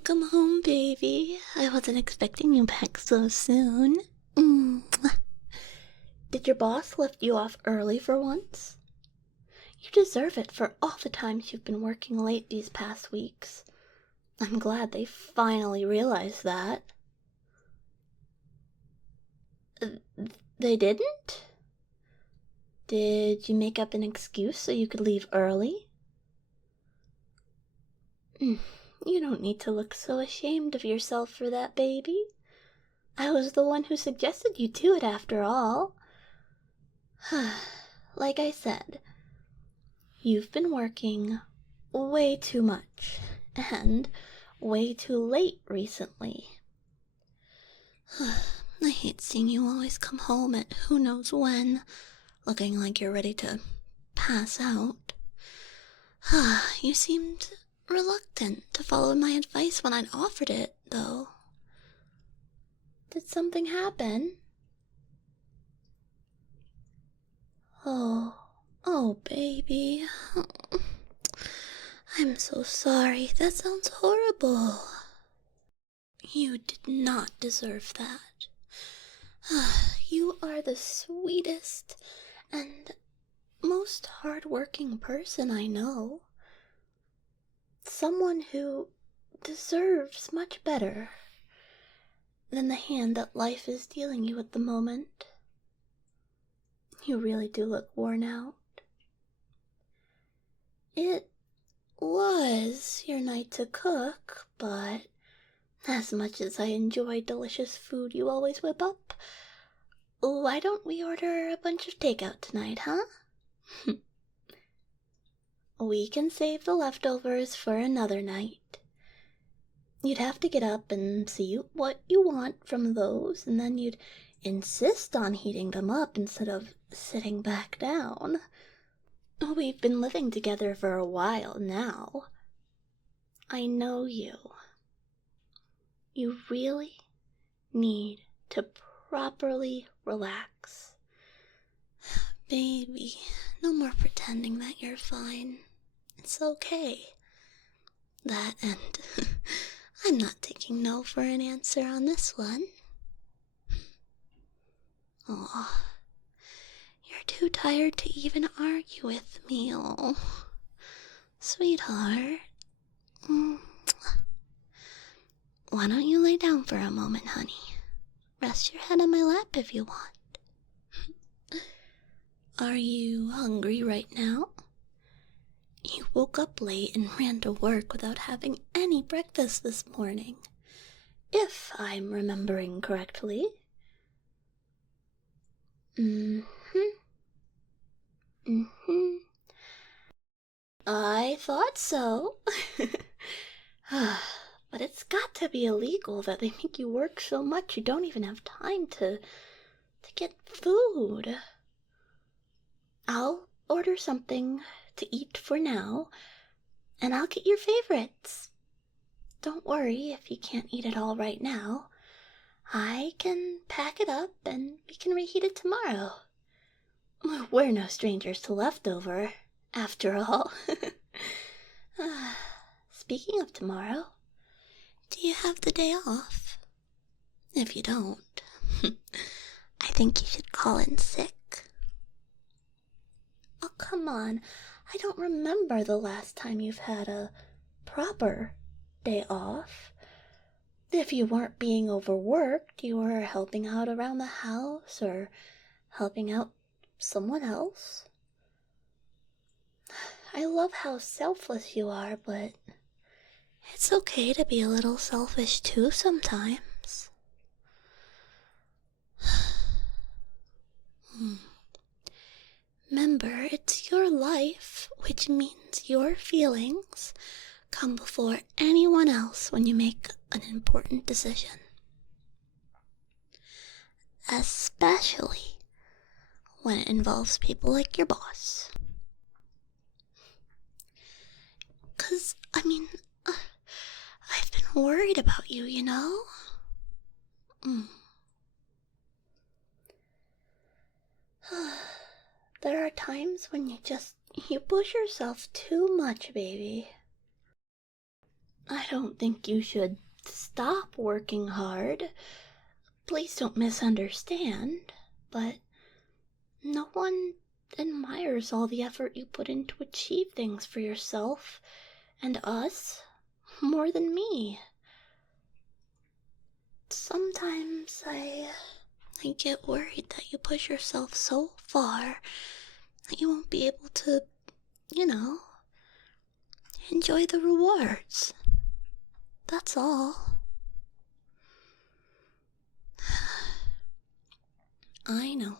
Welcome home, baby. I wasn't expecting you back so soon. Mwah. Did your boss lift you off early for once? You deserve it for all the times you've been working late these past weeks. I'm glad they finally realized that. They didn't? Did you make up an excuse so you could leave early? You don't need to look so ashamed of yourself for that, baby. I was the one who suggested you do it after all. Like I said, you've been working way too much and way too late recently. I hate seeing you always come home at who knows when, looking like you're ready to pass out. You seemed reluctant to follow my advice when I'd offered it, though. Did something happen? Oh, baby. I'm so sorry. That sounds horrible. You did not deserve that. You are the sweetest and most hard-working person I know. Someone who deserves much better than the hand that life is dealing you at the moment. You really do look worn out. It was your night to cook, but as much as I enjoy delicious food you always whip up, why don't we order a bunch of takeout tonight, huh? We can save the leftovers for another night. You'd have to get up and see what you want from those, and then you'd insist on heating them up instead of sitting back down. We've been living together for a while now. I know you. You really need to properly relax. Baby, no more pretending that you're fine. It's okay. That and I'm not taking no for an answer on this one. Aw, you're too tired to even argue with me, oh, sweetheart. Why don't you lay down for a moment, honey? Rest your head on my lap if you want. Are you hungry right now? You woke up late and ran to work without having any breakfast this morning, if I'm remembering correctly. I thought so. But it's got to be illegal that they make you work so much you don't even have time to get food. I'll order something to eat for now, and I'll get your favorites. Don't worry if you can't eat it all right now. I can pack it up and we can reheat it tomorrow. We're no strangers to leftover, after all. Speaking of tomorrow, do you have the day off? If you don't, I think you should call in sick. Oh, come on. I don't remember the last time you've had a proper day off. If you weren't being overworked, you were helping out around the house or helping out someone else. I love how selfless you are, but it's okay to be a little selfish too sometimes. Remember, it's your life, which means your feelings come before anyone else when you make an important decision. Especially when it involves people like your boss. 'Cause, I've been worried about you, you know? There are times when you push yourself too much, baby. I don't think you should stop working hard. Please don't misunderstand, but no one admires all the effort you put in to achieve things for yourself and us more than me. Sometimes I get worried that you push yourself so far that you won't be able to, enjoy the rewards. That's all. I know.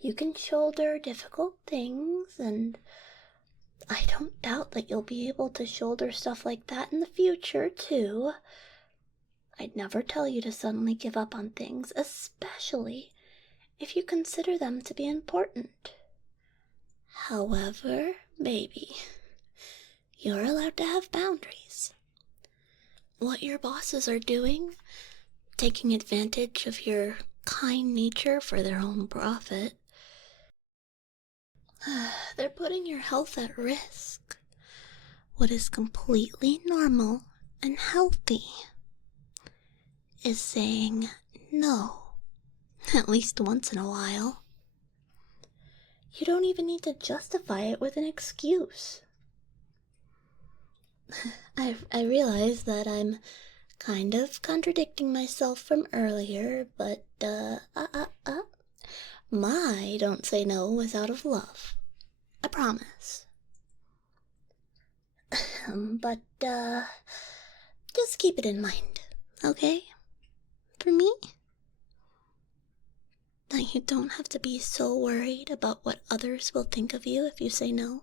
You can shoulder difficult things, and I don't doubt that you'll be able to shoulder stuff like that in the future, too. I'd never tell you to suddenly give up on things, especially if you consider them to be important. However, baby, you're allowed to have boundaries. What your bosses are doing, taking advantage of your kind nature for their own profit, they're putting your health at risk. What is completely normal and healthy is saying no, at least once in a while. You don't even need to justify it with an excuse. I realize that I'm kind of contradicting myself from earlier, but, my don't say no was out of love. I promise. But, just keep it in mind, okay? For me? That you don't have to be so worried about what others will think of you if you say no.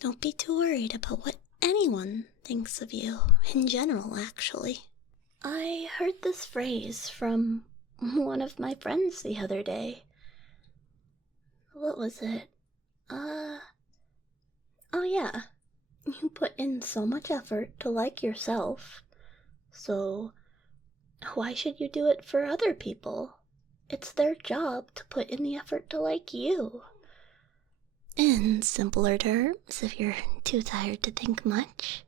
Don't be too worried about what anyone thinks of you, in general, actually. I heard this phrase from one of my friends the other day. What was it? Oh yeah. You put in so much effort to like yourself, so why should you do it for other people? It's their job to put in the effort to like you. In simpler terms, if you're too tired to think much,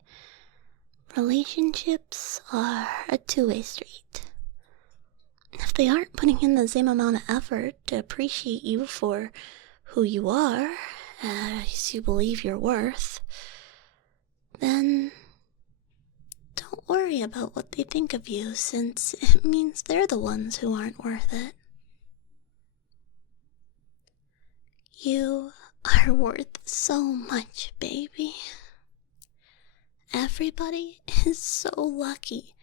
relationships are a two-way street. If they aren't putting in the same amount of effort to appreciate you for who you are, as you believe you're worth, then don't worry about what they think of you, since it means they're the ones who aren't worth it. You are worth so much, baby. Everybody is so lucky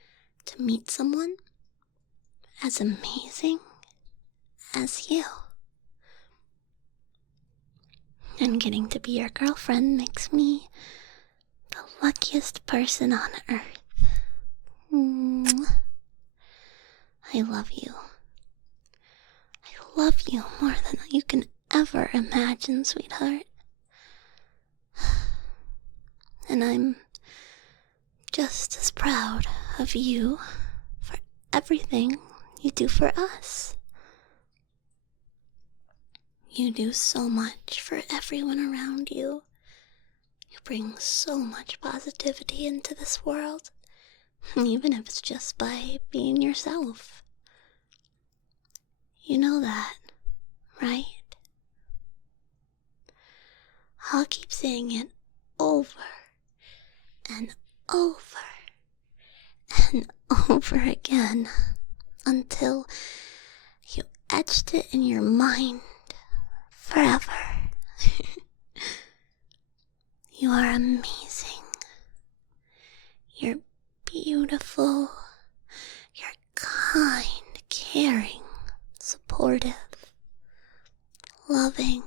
to meet someone as amazing as you. And getting to be your girlfriend makes me the luckiest person on earth. I love you. I love you more than you can ever imagine, sweetheart. And I'm just as proud of you for everything you do for us. You do so much for everyone around you. You bring so much positivity into this world, even if it's just by being yourself. You know that, right? I'll keep saying it over and over and over again until you etched it in your mind forever. You are amazing. You're beautiful. You're kind, caring, supportive, loving.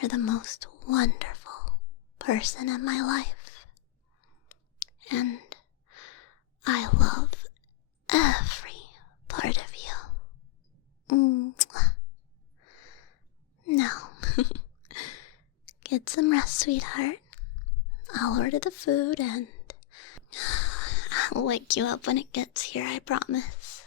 You're the most wonderful person in my life. And I love every part of you. Now, get some rest, sweetheart. I'll order the food and I'll wake you up when it gets here, I promise.